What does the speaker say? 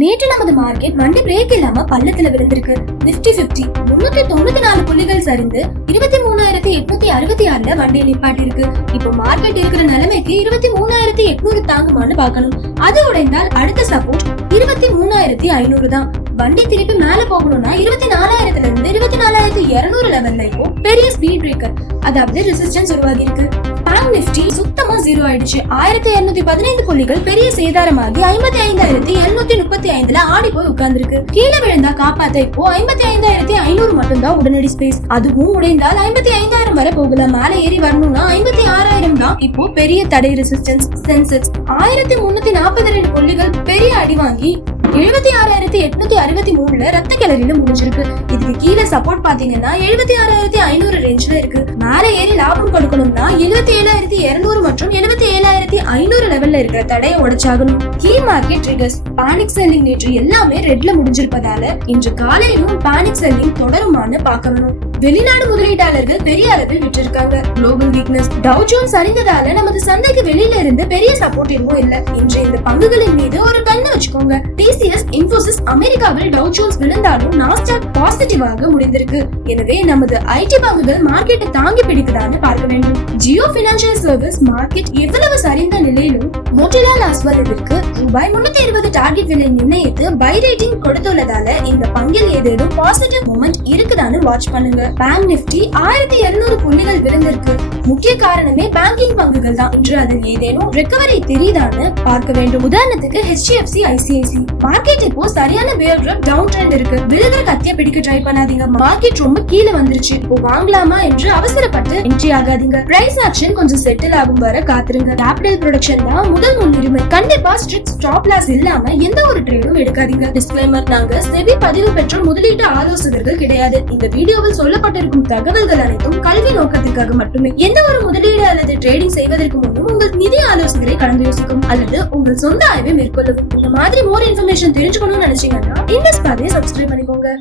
நேற்று நமது மார்க்கெட் வண்டி பிரேக் இல்லாம பள்ளத்துல விழுந்திருக்கு. நிப்டி 50 394 புள்ளிகள் சரிந்து 23,866 வண்டியை நிப்பாட்டி இருக்கு. இப்போ மார்க்கெட் இருக்கிற நிலைமைக்கு 23,800 தாங்குமான்னு பார்க்கணும். அது உடைந்தால் அடுத்த சப்போர்ட் 23,500 தான். வண்டி திருப்பி மேல போகணும்னா 24,000 இருந்து 24,200 லெவல்ல இப்போ பெரிய ஸ்பீட் பிரேக்கர், அதாவது ரெசிஸ்டன்ஸ் உருவாகி இருக்கு. பேங்க் நிப்டி சுத்தமா ஜீரோ ஆயிடுச்சு. 1,215 புள்ளிகள் பெரிய சேதாரமாகி 55,735ல ஆடி போய் உட்கார்ந்துருக்கு. கீழே விழுந்தா காப்பாத்த இப்போ 55,500 மட்டும் தான் உடனடி ஸ்பேஸ். அதுவும் உடைந்தால் 55,000 வரை போகலாம். மேல ஏறி வரணும்னா 56,000 தான் இப்போ பெரிய தடை ரெசிஸ்டன்ஸ். சென்செக்ஸ் 1,342 புள்ளிகள் பெரிய அடி வாங்கி 76,863ல ரத்த கிளறில முடிஞ்சிருக்கு. இதுக்கு கீழே சப்போர்ட் பாத்தீங்கன்னா 76,500 ரேஞ்ச்ல இருக்கு. மேல ஏறி லாபம் கொடுக்கணும்னா 77,200 மற்றும் 77,500 லெவல்ல இருக்கிற தடையை உடைச்சாகணும். Key market triggers panic selling நேற்று எல்லாமே ரெட்ல முடிஞ்சிருப்பதால இன்று காலையிலும் பானிக் செல்லிங் தொடருமான்னு பார்க்கணும். வெளிநாடு முதலீட்டாளர்கள் பெரிய அளவில் விட்டிருக்காங்க. குளோபல் வீக்னஸ் டவ் ஜோன்ஸ் சரிந்ததால நமது சந்தைக்கு வெளியில இருந்து பெரிய சப்போர்ட் எதுவும் இல்ல. இன்று இந்த பங்குகளின் மீது ஒரு கண்ணு வச்சுக்கோங்க. டிசிஎஸ், இன்ஃபோசிஸ் அமெரிக்காவில் டவ் ஜோன்ஸ் விழுந்தாலும் நாஸ்டாக் பாசிட்டிவாக முடிந்திருக்கு. எனவே நமது ஐடி பங்குகள் மார்க்கெட்டை தாங்கி பிடிக்குதான்னு பார்க்க வேண்டும். ஜியோ பினான்சியல் சர்வீஸ் மார்க்கெட் எவ்வளவு சரிந்த நிலையிலும் மோட்டிலால் ஆஸ்வாலிற்கு ரூபாய் 320 டார்கெட் விலை நிர்ணயித்து பை ரேட்டிங் கொடுத்துள்ளதால இந்த பங்கில் ஏதேனும் பாசிட்டிவ் மூமெண்ட் இருக்குதான்னு வாட்ச் பண்ணுங்க. பேங்க் நிப்டி 1,200 புள்ளிகள் விழுந்திருக்கு. முக்கிய காரணமே பேங்கிங் பங்குகள் தான். இன்று அதில் ஏதேனும் ரெக்கவரி தெரியுதான்னு பார்க்க வேண்டும். உதாரணத்துக்கு HDFC, ICICI மார்க்கெட் இப்போ சரியான பேர் டவுன் ட்ரெண்ட் இருக்கு. விழுகிற கத்திய பிடிக்க ட்ரை பண்ணாதீங்க. மார்க்கெட் ரொம்ப கீழே வந்துருச்சு. இப்போ வாங்கலாமா என்று அவசரப்பட்டு என்ட்ரி ஆகாதீங்க. பிரைஸ் ஆக்ஷன் கொஞ்சம் செட்டில் ஆகும் வரை காத்துருங்க. கேபிட்டல் ப்ரொடக்ஷன் தான் முதல் முன்னுரிமை. கண்டிப்பா ஸ்ட்ரிக்ட் ஸ்டாப் லாஸ் இல்லாம எந்த ஒரு ட்ரேடும் எடுக்காதீங்க. டிஸ்க்ளைமர்: நாங்க செபி பதிவு பெற்ற முதலீட்டு ஆலோசகர்கள் கிடையாது. இந்த வீடியோவில் சொல்லப்பட்டிருக்கும் தகவல்கள் அனைத்தும் கல்வி நோக்கத்திற்காக மட்டுமே. எந்த ஒரு முதலீடு அல்லது ட்ரேடிங் செய்வதற்கு முன்னும் உங்கள் நிதி ஆலோசகரை கலந்து யோசிக்கும் அல்லது உங்கள் சொந்த ஆய்வை மேற்கொள்ளும். இந்த மாதிரி மோர் இன்ஃபர்மேஷன் தெரிஞ்சுக்கணும்னு நினைச்சீங்கன்னா இன்வெஸ்ட் பாதையை சப்ஸ்கிரைப் பண்ணிக்கோங்க.